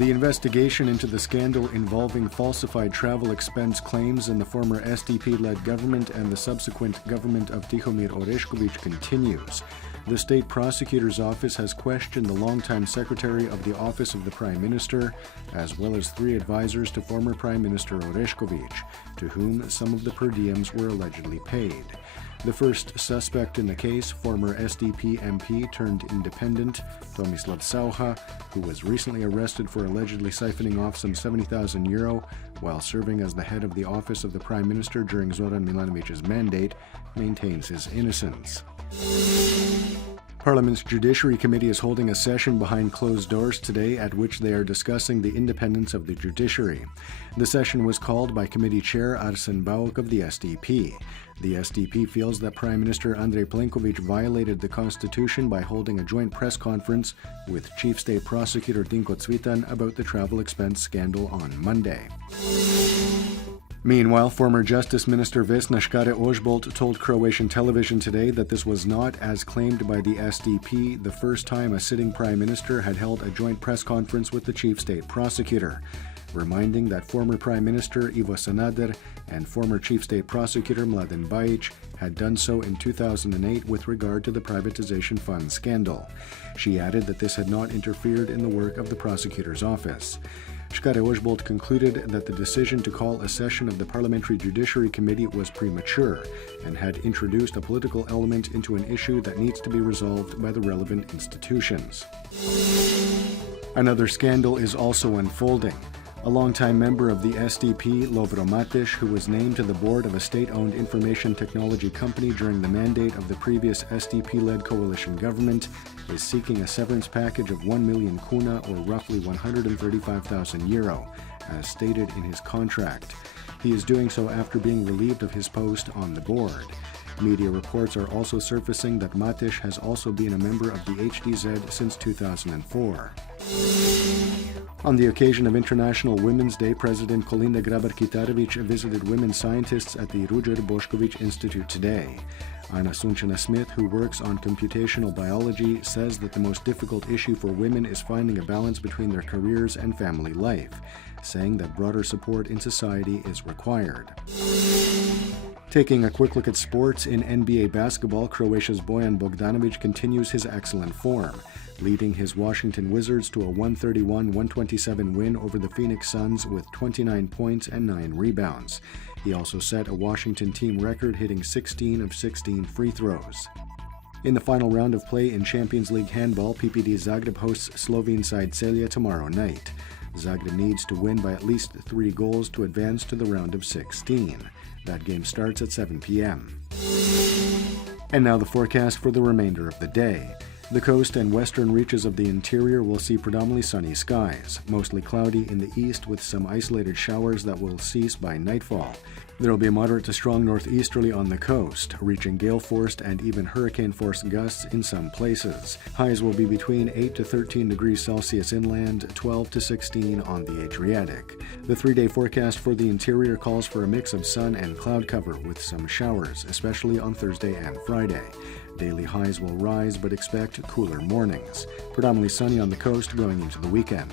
The investigation into the scandal involving falsified travel expense claims in the former SDP-led government and the subsequent government of Tihomir Orešković continues. The state prosecutor's office has questioned the longtime secretary of the Office of the Prime Minister, as well as 3 advisors to former Prime Minister Orešković, to whom some of the per diems were allegedly paid. The first suspect in the case, former SDP MP turned independent, Tomislav Saucha, who was recently arrested for allegedly siphoning off some €70,000 while serving as the head of the Office of the Prime Minister during Zoran Milanovic's mandate, maintains his innocence. Parliament's Judiciary Committee is holding a session behind closed doors today at which they are discussing the independence of the judiciary. The session was called by Committee Chair Arsen Bauk of the SDP. The SDP feels that Prime Minister Andrej Plenković violated the Constitution by holding a joint press conference with Chief State Prosecutor Dinko Cvitan about the travel expense scandal on Monday. Meanwhile, former Justice Minister Vesna Škare-Ožbolt told Croatian television today that this was not, as claimed by the SDP, the first time a sitting prime minister had held a joint press conference with the chief state prosecutor, reminding that former Prime Minister Ivo Sanader and former Chief State Prosecutor Mladen Bajić had done so in 2008 with regard to the privatization fund scandal. She added that this had not interfered in the work of the prosecutor's office. Škare-Ožbolt concluded that the decision to call a session of the Parliamentary Judiciary Committee was premature and had introduced a political element into an issue that needs to be resolved by the relevant institutions. Another scandal is also unfolding. A longtime member of the SDP, Lovro Matić, who was named to the board of a state-owned information technology company during the mandate of the previous SDP-led coalition government, is seeking a severance package of 1 million kuna, or roughly €135,000, as stated in his contract. He is doing so after being relieved of his post on the board. Media reports are also surfacing that Matić has also been a member of the HDZ since 2004. On the occasion of International Women's Day, President Kolinda Grabar-Kitarović visited women scientists at the Ruđer Bošković Institute today. Ana Sunčana Smith, who works on computational biology, says that the most difficult issue for women is finding a balance between their careers and family life, saying that broader support in society is required. Taking a quick look at sports, in NBA basketball, Croatia's Bojan Bogdanović continues his excellent form, leading his Washington Wizards to a 131-127 win over the Phoenix Suns with 29 points and 9 rebounds. He also set a Washington team record, hitting 16 of 16 free throws. In the final round of play in Champions League handball, PPD Zagreb hosts Slovene side Celje tomorrow night. Zagreb needs to win by at least 3 goals to advance to the round of 16. That game starts at 7 p.m. And now the forecast for the remainder of the day. The coast and western reaches of the interior will see predominantly sunny skies, mostly cloudy in the east with some isolated showers that will cease by nightfall. There will be a moderate to strong northeasterly on the coast, reaching gale-force and even hurricane-force gusts in some places. Highs will be between 8 to 13 degrees Celsius inland, 12 to 16 on the Adriatic. The 3-day forecast for the interior calls for a mix of sun and cloud cover with some showers, especially on Thursday and Friday. Daily highs will rise, but expect cooler mornings. Predominantly sunny on the coast going into the weekend.